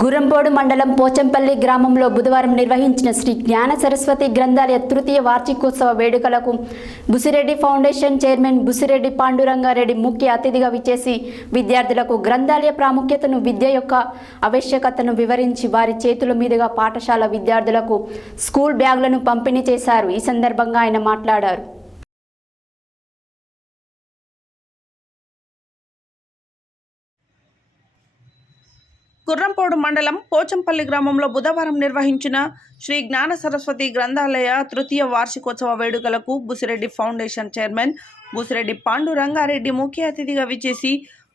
గురంబోడు మండలం పోచంపల్లి గ్రామంలో బుధవారం నిర్వహించిన శ్రీ జ్ఞాన సరస్వతి గ్రంథాలయ తృతీయ వార్షికోత్సవ వేడుకలకు బుసిరెడ్డి ఫౌండేషన్ చైర్మన్ బుసిరెడ్డి పాండురంగారెడ్డి ముఖ్య అతిథిగా విచ్చేసి విద్యార్థులకు గ్రంథాలయ ప్రాముఖ్యతను విద్య యొక్క ఆవశ్యకతను వివరించి వారి చేతుల మీదుగా పాఠశాల విద్యార్థులకు స్కూల్ బ్యాగులను పంపిణీ చేశారు. ఈ సందర్భంగా ఆయన మాట్లాడారు. గుర్రంపోడు మండలం పోచంపల్లి గ్రామంలో బుధవారం నిర్వహించిన శ్రీ జ్ఞాన సరస్వతి గ్రంథాలయ తృతీయ వార్షికోత్సవ వేడుకలకు బుసిరెడ్డి ఫౌండేషన్ చైర్మన్ బుసిరెడ్డి పాండు రంగారెడ్డి ముఖ్య అతిథిగా విచ్చేసి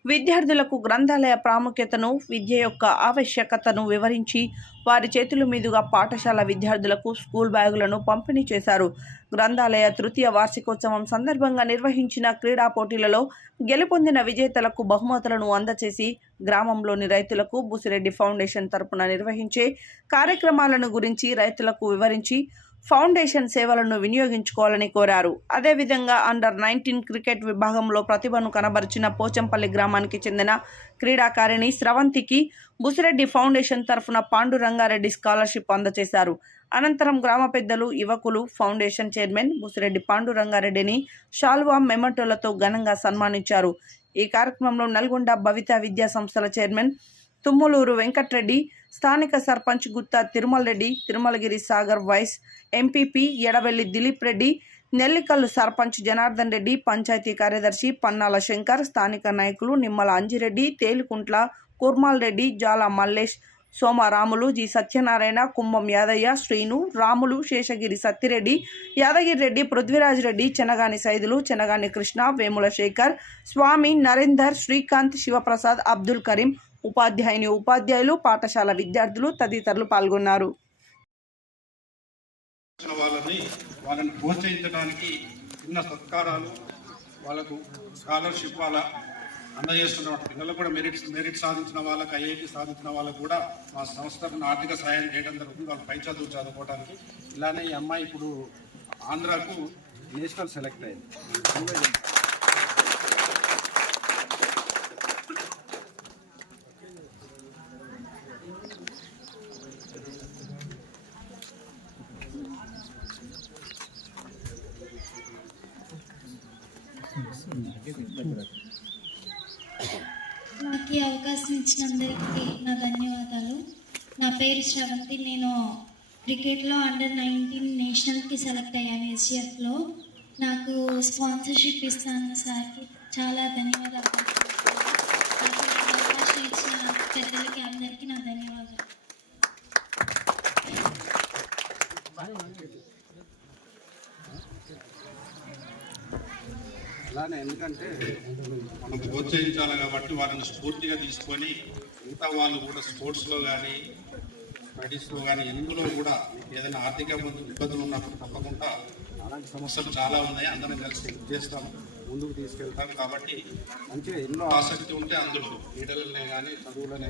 విద్యార్థులకు గ్రంథాలయ ప్రాముఖ్యతను విద్య యొక్క ఆవశ్యకతను వివరించి వారి చేతుల మీదుగా పాఠశాల విద్యార్థులకు స్కూల్ బ్యాగులను పంపిణీ చేశారు. గ్రంథాలయ తృతీయ వార్షికోత్సవం సందర్భంగా నిర్వహించిన క్రీడా పోటీలలో గెలుపొందిన విజేతలకు బహుమతులను అందచేసి గ్రామంలోని రైతులకు బుసిరెడ్డి ఫౌండేషన్ తరపున నిర్వహించే కార్యక్రమాలను గురించి రైతులకు వివరించి ఫౌండేషన్ సేవలను వినియోగించుకోవాలని కోరారు. అదేవిధంగా అండర్ నైన్టీన్ క్రికెట్ విభాగంలో ప్రతిభను కనబరిచిన పోచంపల్లి గ్రామానికి చెందిన క్రీడాకారిణి స్రవంతికి బుసిరెడ్డి ఫౌండేషన్ తరఫున పాండురంగారెడ్డి స్కాలర్షిప్ అందజేశారు. అనంతరం గ్రామ పెద్దలు యువకులు ఫౌండేషన్ చైర్మన్ బుసిరెడ్డి పాండురంగారెడ్డిని షాల్వా మెమటోలతో ఘనంగా సన్మానించారు. ఈ కార్యక్రమంలో నల్గొండ భవిత విద్యా సంస్థల చైర్మన్ తుమ్ములూరు వెంకట్రెడ్డి స్థానిక సర్పంచ్ గుత్తా తిరుమల రెడ్డి తిరుమలగిరి సాగర్ వైస్ ఎంపీపీ ఎడవెల్లి దిలీప్ రెడ్డి నెల్లికల్లు సర్పంచ్ జనార్దన్ రెడ్డి పంచాయతీ కార్యదర్శి పన్నాల శంకర్ స్థానిక నాయకులు నిమ్మల అంజిరెడ్డి తేలికుంట్ల కుర్మాల్ రెడ్డి జాల మల్లేష్ సోమారాములు జి సత్యనారాయణ కుంభం యాదయ్య శ్రీను రాములు శేషగిరి సత్తిరెడ్డి యాదగిరి రెడ్డి పృథ్వీరాజ్ రెడ్డి చెనగాని సైదులు చెనగాని కృష్ణ వేముల శేఖర్ స్వామి నరేందర్ శ్రీకాంత్ శివప్రసాద్ అబ్దుల్ కరీం ఉపాధ్యాయుని ఉపాధ్యాయులు పాఠశాల విద్యార్థులు తదితరులు పాల్గొన్నారు. వాళ్ళని వాళ్ళని ప్రోత్సహించడానికి చిన్న సత్కారాలు వాళ్ళకు స్కాలర్షిప్ వాళ్ళ అందజేస్తున్న పిల్లలు కూడా మెరిట్ మెరిట్ సాధించిన వాళ్ళకి ఐఐటి సాధించిన వాళ్ళకు కూడా మా సంస్థకు ఆర్థిక సహాయం చేయడం జరుగుతుంది. వాళ్ళు పై చదువు చదువుకోవడానికి ఇలానే ఈ అమ్మాయి ఇప్పుడు ఆంధ్రాకు నేషనల్ సెలెక్ట్ అయింది. నాకు ఈ అవకాశం ఇచ్చిన అందరికీ నా ధన్యవాదాలు. నా పేరు శ్రవంతి. నేను క్రికెట్లో అండర్ నైన్టీన్ నేషనల్కి సెలెక్ట్ అయ్యాను ఎస్జిఎఫ్లో. నాకు స్పాన్సర్షిప్ ఇస్తాను సార్కి. చాలా ధన్యవాదాలు. అవకాశం ఇచ్చిన పెద్దలకి అందరికీ నా ధన్యవాదాలు. అలానే ఎందుకంటే మనం ప్రోత్సహించాలి కాబట్టి వాళ్ళని స్ఫూర్తిగా తీసుకొని మిగతా వాళ్ళు కూడా స్పోర్ట్స్లో కానీ స్టడీస్లో కానీ ఎందులో కూడా ఏదైనా ఆర్థిక ఇబ్బంది- ఇబ్బందులు ఉన్నప్పుడు తప్పకుండా అలాంటి సమస్యలు చాలా ఉన్నాయి. అందరం కలిసి చేస్తాం ముందుకు తీసుకెళ్తాం కాబట్టి మంచిగా ఎన్నో ఆసక్తి ఉంటే అందులో క్రీడలనే కానీ చదువులనే